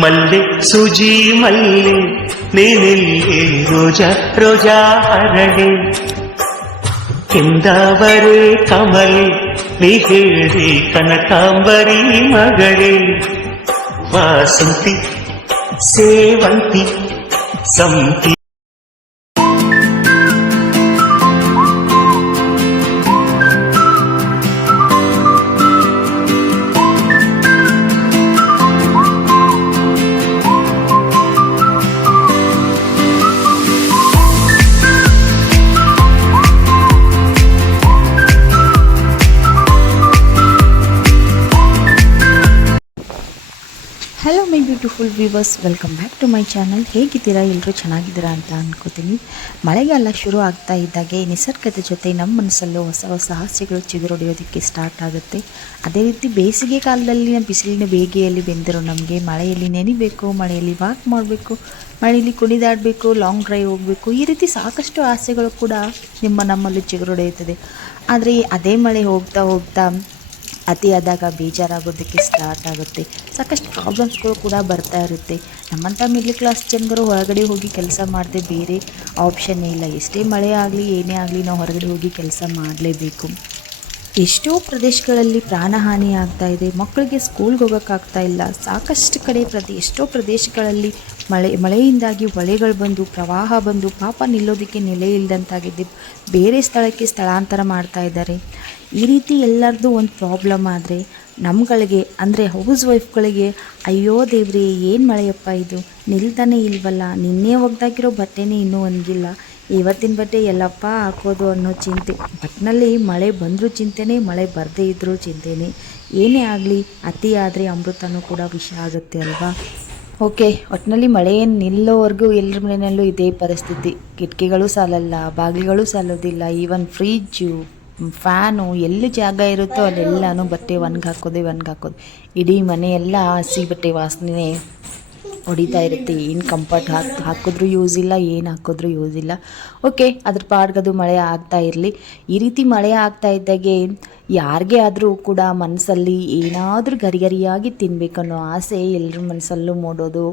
ಮಲ್ಲೆ ಸುಜಿ ಮಲ್ಲೆ ನೀನೆಲ್ಲಿ ರೋಜಾ ರೋಜಾ ಹರಳೆ ಕೆಂದಾವರೆ ಕಮಲೆ ನೀ ಹೇಳಿ ಕನಕಾಂಬರಿ ಮಗಳೇ ವಾಸಂತಿ ಸೇವಂತಿ ಸಂತಿ beautiful viewers welcome back to my channel ಹೇಗಿದ್ದೀರಾ? ಎಲ್ಲರೂ ಚೆನ್ನಾಗಿದ್ದೀರಾ ಅಂತ ಅಂದ್ಕೋತೀನಿ ಮಳೆಗಾಲ ಶುರು ಆಗ್ತಾ ಇದ್ದಾಗೆ ನಿಸರ್ಗದ ಜೊತೆ ನಮ್ಮ ಮನಸ್ಸಲ್ಲೂ ಹೊಸ ಹೊಸ ಹಾಸ್ಯಗಳು ಚಿಗುರೊಡೆಯೋದಕ್ಕೆ ಸ್ಟಾರ್ಟ್ ಆಗುತ್ತೆ. ಅದೇ ರೀತಿ ಬೇಸಿಗೆ ಕಾಲದಲ್ಲಿ ಬಿಸಿಲಿನ ಬೇಗೆಯಲ್ಲಿ ಬೆಂದಿರೋ ನಮಗೆ ಮಳೆಯಲ್ಲಿ ನೆನಿಬೇಕು, ಮಳೆಯಲ್ಲಿ ವಾಕ್ ಮಾಡಬೇಕು, ಮಳೆಯಲ್ಲಿ ಕುಣಿದಾಡಬೇಕು ಲಾಂಗ್ ಡ್ರೈವ್ ಹೋಗಬೇಕು, ಈ ರೀತಿ ಸಾಕಷ್ಟು ಆಸೆಗಳು ಕೂಡ ನಿಮ್ಮ ನಮ್ಮಲ್ಲಿ ಚಿಗುರೊಡೆಯುತ್ತದೆ ಆದರೆ ಅದೇ ಮಳೆ ಹೋಗ್ತಾ ಹೋಗ್ತಾ ಅತಿಯಾದಾಗ ಬೇಜಾರಾಗೋದಕ್ಕೆ ಸ್ಟಾರ್ಟ್ ಆಗುತ್ತೆ. ಸಾಕಷ್ಟು ಪ್ರಾಬ್ಲಮ್ಸ್ಗಳು ಕೂಡ ಬರ್ತಾ ಇರುತ್ತೆ. ನಮ್ಮಂಥ ಮಿಡ್ಲ್ ಕ್ಲಾಸ್ ಜನರು ಹೊರಗಡೆ ಹೋಗಿ ಕೆಲಸ ಮಾಡದೆ ಬೇರೆ ಆಪ್ಷನ್ನೇ ಇಲ್ಲ. ಎಷ್ಟೇ ಮಳೆ ಆಗಲಿ ಏನೇ ಆಗಲಿ ನಾವು ಹೊರಗಡೆ ಹೋಗಿ ಕೆಲಸ ಮಾಡಲೇಬೇಕು. ಎಷ್ಟೋ ಪ್ರದೇಶಗಳಲ್ಲಿ ಪ್ರಾಣಹಾನಿ ಆಗ್ತಾ ಇದೆ. ಮಕ್ಕಳಿಗೆ ಸ್ಕೂಲ್ಗೆ ಹೋಗೋಕ್ಕಾಗ್ತಾ ಇಲ್ಲ. ಸಾಕಷ್ಟು ಕಡೆ ಪ್ರತಿ ಎಷ್ಟೋ ಪ್ರದೇಶಗಳಲ್ಲಿ ಮಳೆ, ಮಳೆಯಿಂದಾಗಿ ಹೊಳೆಗಳು ಬಂದು, ಪ್ರವಾಹ ಬಂದು, ಪಾಪ ನಿಲ್ಲೋದಕ್ಕೆ ನೆಲೆ ಇಲ್ಲದಂತಾಗಿದೆ ಬೇರೆ ಸ್ಥಳಕ್ಕೆ ಸ್ಥಳಾಂತರ ಮಾಡ್ತಾ ಇದ್ದಾರೆ. ಈ ರೀತಿ ಎಲ್ಲರದ್ದು ಒಂದು ಪ್ರಾಬ್ಲಮ್ ಆದರೆ ನಮ್ಗಳಿಗೆ, ಅಂದರೆ ಹೌಸ್ ವೈಫ್ಗಳಿಗೆ, ಅಯ್ಯೋ ದೇವ್ರಿ, ಏನು ಮಳೆಯಪ್ಪ ಇದು? ನಿಲ್ತಾನೆ ಇಲ್ವಲ್ಲ? ನಿನ್ನೆ ಒಗ್ದಾಗಿರೋ ಬಟ್ಟೆನೇ ಇನ್ನೂ ಒಣಗಿಲ್ಲ. ಇವತ್ತಿನ ಬಟ್ಟೆ ಎಲ್ಲಪ್ಪ ಹಾಕೋದು ಅನ್ನೋ ಚಿಂತೆ. ಬಟ್ನಲ್ಲಿ ಮಳೆ ಬಂದರೂ ಚಿಂತೆನೇ, ಮಳೆ ಬರದೇ ಇದ್ದರೂ ಚಿಂತೆನೆ. ಏನೇ ಆಗಲಿ, ಅತಿ ಆದರೆ ಅಮೃತನೂ ಕೂಡ ವಿಷ ಆಗುತ್ತೆ ಅಲ್ವಾ? ಓಕೆ ಒಟ್ಟಿನಲ್ಲಿ ಮಳೆ ಏನು ನಿಲ್ಲೋವರೆಗೂ ಎಲ್ಲರ ಮನೆಯಲ್ಲೂ ಇದೇ ಪರಿಸ್ಥಿತಿ. ಕಿಟಕಿಗಳು ಸಾಲಲ್ಲ, ಬಾಗಿಲುಗಳು ಸಾಲೋದಿಲ್ಲ ಈವನ್ ಫ್ರಿಜ್ಜು ಫ್ಯಾನು ಎಲ್ಲಿ ಜಾಗ ಇರುತ್ತೋ ಅಲ್ಲೆಲ್ಲನೂ ಬಟ್ಟೆ ಒಣಗಾಕೋದೆ ಒಣಗಾಕೋದು ಇಡೀ ಮನೆಯೆಲ್ಲ ಹಸಿ ಬಟ್ಟೆ ವಾಸನೆ ಹೊಡಿತಾ ಇರುತ್ತೆ, ಏನು ಕಂಫರ್ಟ್ ಹಾಕಿ, ಹಾಕಿದ್ರೂ ಯೂಸ್ ಇಲ್ಲ, ಏನು ಹಾಕಿದ್ರು ಯೂಸ್ ಇಲ್ಲ. ಓಕೆ ಅದ್ರ ಪಾಡ್ಗದು ಮಳೆ ಆಗ್ತಾ ಇರಲಿ. ಈ ರೀತಿ ಮಳೆ ಆಗ್ತಾ ಇದ್ದಾಗೆ ಯಾರಿಗೆ ಆದರೂ ಕೂಡ ಮನಸ್ಸಲ್ಲಿ ಏನಾದರೂ ಗರಿಗರಿಯಾಗಿ ತಿನ್ನಬೇಕನ್ನೋ ಆಸೆ ಎಲ್ಲರ ಮನಸ್ಸಲ್ಲೂ ಮೂಡೋದು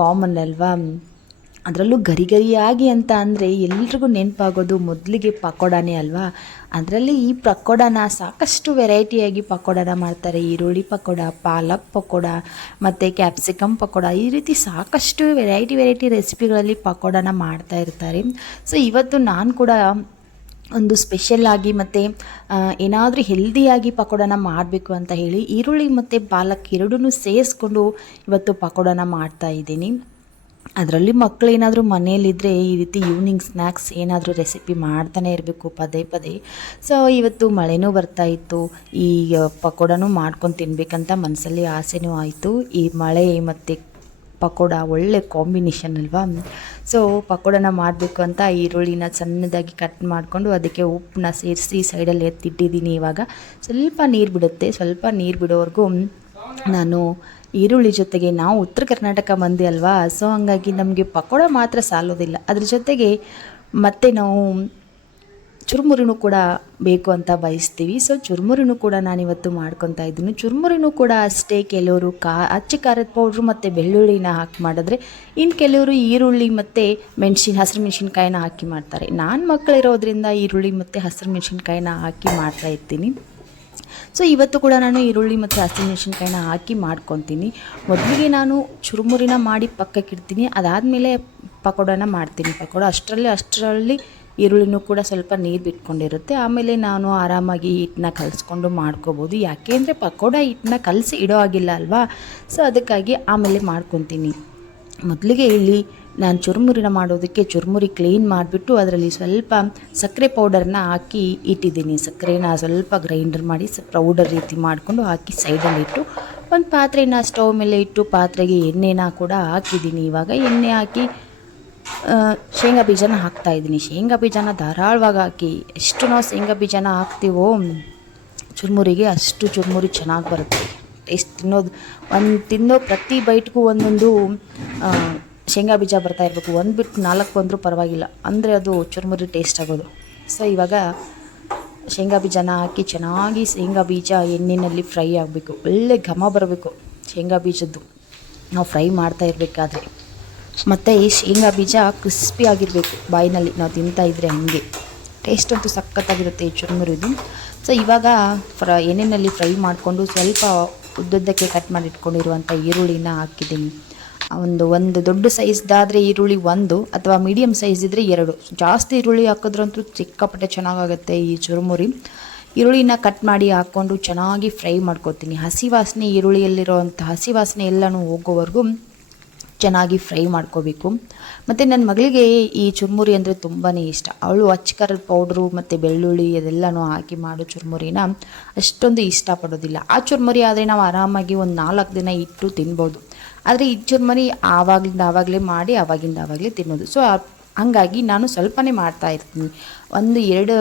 ಕಾಮನ್ ಅಲ್ವಾ? ಅದರಲ್ಲೂ ಗರಿಗರಿಯಾಗಿ ಅಂತ ಅಂದರೆ ಎಲ್ರಿಗೂ ನೆನಪಾಗೋದು ಮೊದಲಿಗೆ ಪಕೋಡಾನೇ ಅಲ್ವಾ? ಅದರಲ್ಲಿ ಈ ಪಕೋಡನ ಸಾಕಷ್ಟು ವೆರೈಟಿಯಾಗಿ ಪಕೋಡನ ಮಾಡ್ತಾರೆ. ಈರುಳ್ಳಿ ಪಕೋಡ, ಪಾಲಕ್ ಪಕೋಡ, ಮತ್ತು ಕ್ಯಾಪ್ಸಿಕಮ್ ಪಕೋಡ, ಈ ರೀತಿ ಸಾಕಷ್ಟು ವೆರೈಟಿ ವೆರೈಟಿ ರೆಸಿಪಿಗಳಲ್ಲಿ ಪಕೋಡನ ಮಾಡ್ತಾ ಇರ್ತಾರೆ. ಸೊ, ಇವತ್ತು ನಾನು ಕೂಡ ಒಂದು ಸ್ಪೆಷಲ್ ಆಗಿ ಮತ್ತು ಏನಾದರೂ ಹೆಲ್ದಿಯಾಗಿ ಪಕೋಡನ ಮಾಡಬೇಕು ಅಂತ ಹೇಳಿ ಈರುಳ್ಳಿ ಮತ್ತು ಪಾಲಕ್ ಎರಡೂ ಸೇರಿಸ್ಕೊಂಡು ಇವತ್ತು ಪಕೋಡನ ಮಾಡ್ತಾ ಇದ್ದೀನಿ. ಅದರಲ್ಲಿ ಮಕ್ಕಳು ಏನಾದರೂ ಮನೆಯಲ್ಲಿದ್ದರೆ ಈ ರೀತಿ ಈವ್ನಿಂಗ್ ಸ್ನ್ಯಾಕ್ಸ್ ಏನಾದರೂ ರೆಸಿಪಿ ಮಾಡ್ತಾನೆ ಇರಬೇಕು ಪದೇ ಪದೇ. ಸೊ ಇವತ್ತು ಮಳೆನೂ ಬರ್ತಾ ಇತ್ತು. ಈ ಪಕೋಡನೂ ಮಾಡ್ಕೊಂಡು ತಿನ್ನಬೇಕಂತ ಮನಸ್ಸಲ್ಲಿ ಆಸೆನೂ ಆಯಿತು. ಈ ಮಳೆ ಮತ್ತು ಪಕೋಡ ಒಳ್ಳೆ ಕಾಂಬಿನೇಷನ್ ಅಲ್ವಾ? ಸೊ ಪಕೋಡನ ಮಾಡಬೇಕು ಅಂತ ಈರುಳ್ಳಿನ ಸಣ್ಣದಾಗಿ ಕಟ್ ಮಾಡಿಕೊಂಡು ಅದಕ್ಕೆ ಉಪ್ಪನ್ನ ಸೇರಿಸಿ ಸೈಡಲ್ಲಿ ಎತ್ತಿಟ್ಟಿದ್ದೀನಿ ಇವಾಗ. ಸ್ವಲ್ಪ ನೀರು ಬಿಡುತ್ತೆ. ಸ್ವಲ್ಪ ನೀರು ಬಿಡೋವರೆಗೂ ನಾನು ಈರುಳ್ಳಿ ಜೊತೆಗೆ ನಾವು ಉತ್ತರ ಕರ್ನಾಟಕ ಮಂದಿ ಅಲ್ವಾ? ಸೊ ಹಂಗಾಗಿ ನಮಗೆ ಪಕೋಡ ಮಾತ್ರ ಸಾಲೋದಿಲ್ಲ. ಅದ್ರ ಜೊತೆಗೆ ಮತ್ತೆ ನಾವು ಚುರುಮುರಿನೂ ಕೂಡ ಬೇಕು ಅಂತ ಬಯಸ್ತೀವಿ. ಸೊ ಚುರುಮುರಿನೂ ಕೂಡ ನಾನಿವತ್ತು ಮಾಡ್ಕೊತಾ ಇದ್ದೀನಿ. ಚುರುಮುರಿನೂ ಕೂಡ ಅಷ್ಟೇ ಕೆಲವರು ಕಾ, ಅಚ್ಚ ಖಾರದ ಪೌಡ್ರು ಮತ್ತು ಬೆಳ್ಳುಳ್ಳಿನ ಹಾಕಿ ಮಾಡಿದ್ರೆ ಇನ್ನು ಕೆಲವರು ಈರುಳ್ಳಿ ಮತ್ತು ಮೆಣಸಿನ, ಹಸಿರು ಮೆಣಸಿನ್ಕಾಯಿನ ಹಾಕಿ ಮಾಡ್ತಾರೆ. ನಾನು ಮಕ್ಕಳಿರೋದ್ರಿಂದ ಈರುಳ್ಳಿ ಮತ್ತು ಹಸಿರು ಮೆಣಸಿನ್ಕಾಯಿನ ಹಾಕಿ ಮಾಡ್ತಾ ಇರ್ತೀನಿ. ಸೊ ಇವತ್ತು ಕೂಡ ನಾನು ಈರುಳ್ಳಿ ಮತ್ತು ಹಸಿಮೆಣಸಿನ್ಕಾಯಿನ ಹಾಕಿ ಮಾಡ್ಕೊತೀನಿ. ಮೊದಲಿಗೆ ನಾನು ಚುರುಮುರಿನ ಮಾಡಿ ಪಕ್ಕಕ್ಕೆ ಇಡ್ತೀನಿ. ಅದಾದಮೇಲೆ ಪಕೋಡನ ಮಾಡ್ತೀನಿ. ಪಕೋಡ ಅಷ್ಟರಲ್ಲಿ ಅಷ್ಟರಲ್ಲಿ ಈರುಳ್ಳಿನೂ ಕೂಡ ಸ್ವಲ್ಪ ನೀರು ಬಿಟ್ಕೊಂಡಿರುತ್ತೆ. ಆಮೇಲೆ ನಾನು ಆರಾಮಾಗಿ ಹಿಟ್ಟನ್ನ ಕಲಿಸ್ಕೊಂಡು ಮಾಡ್ಕೋಬೋದು. ಯಾಕೆ ಅಂದರೆ ಪಕೋಡ ಹಿಟ್ಟನ್ನ ಕಲಸಿ ಇಡೋ ಆಗಿಲ್ಲ ಅಲ್ವಾ? ಸೊ ಅದಕ್ಕಾಗಿ ಆಮೇಲೆ ಮಾಡ್ಕೊತೀನಿ. ಮೊದಲಿಗೆ ಇಲ್ಲಿ ನಾನು ಚುರುಮುರಿನ ಮಾಡೋದಕ್ಕೆ ಚುರುಮುರಿ ಕ್ಲೀನ್ ಮಾಡಿಬಿಟ್ಟು ಅದರಲ್ಲಿ ಸ್ವಲ್ಪ ಸಕ್ಕರೆ ಪೌಡರ್ನ ಹಾಕಿ ಇಟ್ಟಿದ್ದೀನಿ. ಸಕ್ಕರೆನ ಸ್ವಲ್ಪ ಗ್ರೈಂಡರ್ ಮಾಡಿ ಪೌಡರ್ ರೀತಿ ಮಾಡಿಕೊಂಡು ಹಾಕಿ ಸೈಡಲ್ಲಿ ಇಟ್ಟು ಒಂದು ಪಾತ್ರೆನ ಸ್ಟವ್ ಮೇಲೆ ಇಟ್ಟು ಪಾತ್ರೆಗೆ ಎಣ್ಣೆನ ಕೂಡ ಹಾಕಿದ್ದೀನಿ. ಇವಾಗ ಎಣ್ಣೆ ಹಾಕಿ ಶೇಂಗಾ ಬೀಜನ ಹಾಕ್ತಾ ಇದ್ದೀನಿ. ಶೇಂಗಾ ಬೀಜನ ಧಾರಾಳವಾಗಿ ಹಾಕಿ ಎಷ್ಟು ನಾವು ಶೇಂಗಾ ಬೀಜನ ಹಾಕ್ತೀವೋ ಚುರುಮುರಿಗೆ ಅಷ್ಟು ಚುರುಮುರಿ ಚೆನ್ನಾಗಿ ಬರುತ್ತೆ. ಟೇಸ್ಟ್ ತಿನ್ನೋದು, ಒಂದು ತಿನ್ನೋ ಪ್ರತಿ ಬೈಟ್ಗೂ ಒಂದೊಂದು ಶೇಂಗಾ ಬೀಜ ಬರ್ತಾ ಇರಬೇಕು. ಒಂದು ಬಿಟ್ಟು ನಾಲ್ಕು ಬಂದರೂ ಪರವಾಗಿಲ್ಲ. ಅಂದರೆ ಅದು ಚುರುಮುರಿ ಟೇಸ್ಟ್ ಆಗೋದು. ಸೊ ಇವಾಗ ಶೇಂಗಾ ಬೀಜನ ಹಾಕಿ ಚೆನ್ನಾಗಿ ಶೇಂಗಾ ಬೀಜ ಎಣ್ಣೆಯಲ್ಲಿ ಫ್ರೈ ಆಗಬೇಕು. ಒಳ್ಳೆ ಘಮ ಬರಬೇಕು ಶೇಂಗಾ ಬೀಜದ್ದು. ನಾವು ಫ್ರೈ ಮಾಡ್ತಾ ಇರಬೇಕಾದ್ರೆ. ಮತ್ತು ಈ ಶೇಂಗಾ ಬೀಜ ಕ್ರಿಸ್ಪಿ ಆಗಿರಬೇಕು ಬಾಯಿನಲ್ಲಿ. ನಾವು ತಿಂತಾ ಇದ್ದರೆ ಹಾಗೆ. ಟೇಸ್ಟ್ ಅಂತೂ ಸಖತ್ತಾಗಿರುತ್ತೆ ಈ ಚುರುಮುರಿದು. ಸೊ ಇವಾಗ ಫ್ರ ಎಣ್ಣೆಯಲ್ಲಿ ಫ್ರೈ ಮಾಡಿಕೊಂಡು ಸ್ವಲ್ಪ ಉದ್ದುದ್ದಕ್ಕೆ ಕಟ್ ಮಾಡಿ ಇಟ್ಕೊಂಡಿರುವಂಥ ಈರುಳ್ಳಿನ ಹಾಕಿದ್ದೀನಿ. ಒಂದು ಒಂದು ದೊಡ್ಡ ಸೈಜ್ದಾದರೆ ಈರುಳ್ಳಿ ಒಂದು ಅಥವಾ ಮೀಡಿಯಮ್ ಸೈಜ್ ಇದ್ದರೆ ಎರಡು. ಜಾಸ್ತಿ ಈರುಳ್ಳಿ ಹಾಕಿದ್ರಂತೂ ಸಿಕ್ಕಾಪಟ್ಟೆ ಚೆನ್ನಾಗಾಗುತ್ತೆ ಈ ಚುರುಮುರಿ. ಈರುಳ್ಳಿನ ಕಟ್ ಮಾಡಿ ಹಾಕ್ಕೊಂಡು ಚೆನ್ನಾಗಿ ಫ್ರೈ ಮಾಡ್ಕೊತೀನಿ. ಹಸಿ ವಾಸನೆ ಈರುಳ್ಳಿಯಲ್ಲಿರೋವಂಥ ಹಸಿ ವಾಸನೆ ಎಲ್ಲನೂ ಹೋಗೋವರೆಗೂ ಚೆನ್ನಾಗಿ ಫ್ರೈ ಮಾಡ್ಕೋಬೇಕು. ಮತ್ತು ನನ್ನ ಮಗಳಿಗೆ ಈ ಚುರುಮುರಿ ಅಂದರೆ ತುಂಬಾ ಇಷ್ಟ. ಅವಳು ಅಚ್ಚಕರ ಪೌಡ್ರು ಮತ್ತು ಬೆಳ್ಳುಳ್ಳಿ ಅದೆಲ್ಲನೂ ಹಾಕಿ ಮಾಡೋ ಚುರುಮುರಿನ ಅಷ್ಟೊಂದು ಇಷ್ಟಪಡೋದಿಲ್ಲ. ಆ ಚುರುಮುರಿ ಆದರೆ ನಾವು ಆರಾಮಾಗಿ ಒಂದು ನಾಲ್ಕು ದಿನ ಇಟ್ಟು ತಿನ್ಬೋದು. ಆದರೆ ಈ ಚುರ್ಮುರಿ ಆವಾಗಲಿಂದ ಆವಾಗಲೇ ಮಾಡಿ, ಆವಾಗಿಂದ ಆವಾಗಲೇ ತಿನ್ನೋದು. ಸೊ ಹಂಗಾಗಿ ನಾನು ಸ್ವಲ್ಪನೇ ಮಾಡ್ತಾ ಇರ್ತೀನಿ. ಒಂದು ಎರಡು